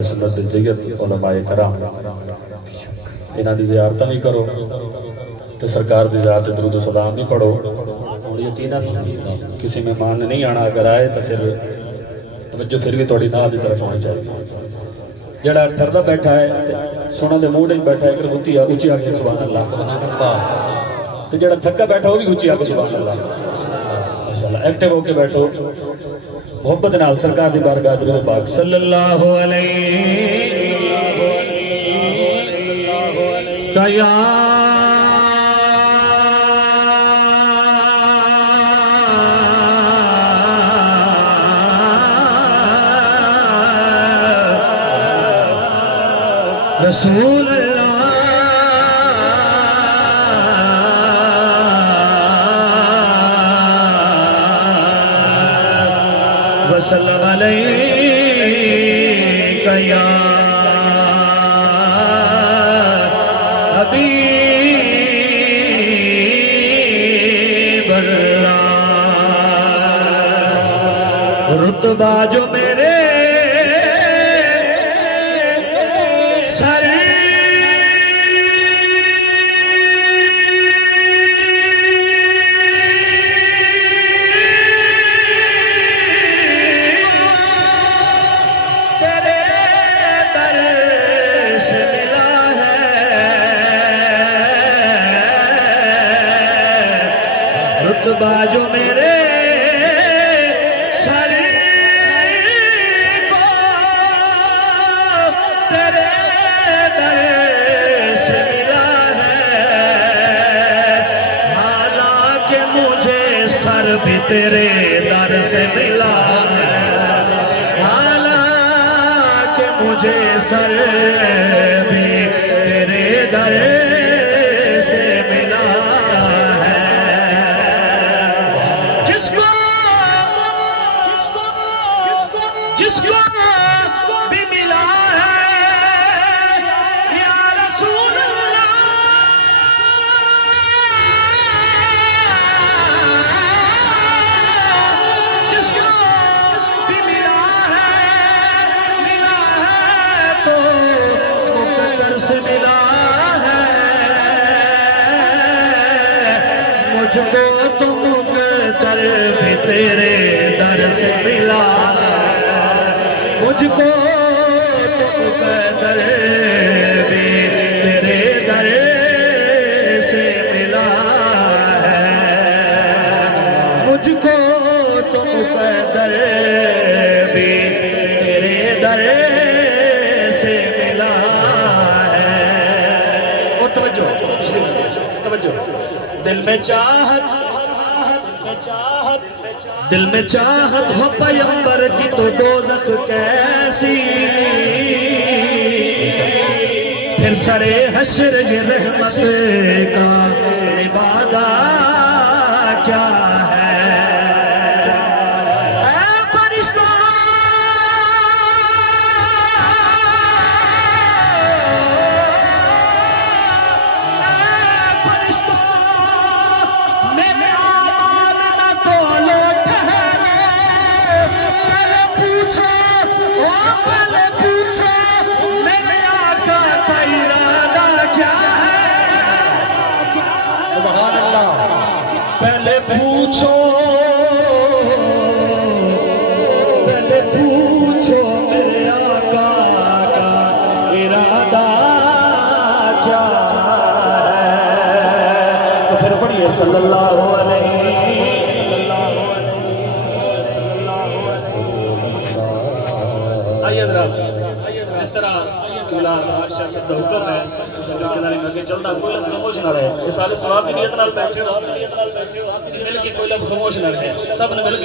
سنت جیت علماء کرام انہاں دی زیارتاں بھی کرو تے سرکار دی ذات درود و سلام بھی پڑھو۔ اور یقیناً کسی مہمان نے نہیں آنا، اگر آئے تو پھر توجہ پھر بھی تھوڑی نہ دی طرف ہونی چاہیے۔ جڑا ٹھردا بیٹھا ہے سونا دے موڈ وچ بیٹھا ہے، اگر بتی اونچی آکھ کے سبحان اللہ سبحان اللہ، تے جڑا تھکا بیٹھا وہ بھی اونچی آکھ کے سبحان اللہ ماشاءاللہ۔ ایکٹیو ہو کے بیٹھو، محبت نال سرکار دی بارگاہ درود پاک صلی اللہ علیہ یا رسول اللہ وسلم علیہ یا حبیب اللہ۔ رتبہ جو میرے سر رتبہ جو میرے سر کو تیرے در سے ملا ہے، حالانکہ مجھے سر بھی تیرے در سے ملا ہے، حالانکہ مجھے سر بھی تیرے در سے ملا ہے۔ جس کو بھی ملا ہے یا رسول اللہ، جس کو بھی ملا ہے تو مقدر سے ملا ہے، مجھ کو تو مقدر بھی تیرے در سے ملا ہے، مجھ کو تو مقدر بھی تیرے در سے ملا ہے، مجھ کو تو مقدر بھی تیرے در سے ملا ہے۔ اور توجہ دل میں چاہت دل میں چاہت ہو پیغمبر کی تو دوزخ کیسی، پھر سرے حشر یہ رحمت کا عبادہ کیا ہے۔ اے فرشتوں میرے آمال نہ تولو ٹھہرے، پہلے پوچھو میرے آقا کا ارادہ کیا ہے۔ سبحان اللہ۔ پہلے پوچھو میرے آقا کا ارادہ کیا ہے۔ تو پھر پڑھیے صلی اللہ علیہ آئیے حضرات، جس طرح اولاد بادشاہ صدہ حکم ہے اس کے کنارے میں کہ چلتا کوئی لب خاموش نہ رہے، اس حال ثواب کی نیت نال بیٹھے ہو، مل کے کوئی لب خاموش نہ رہے، سب نے مل کے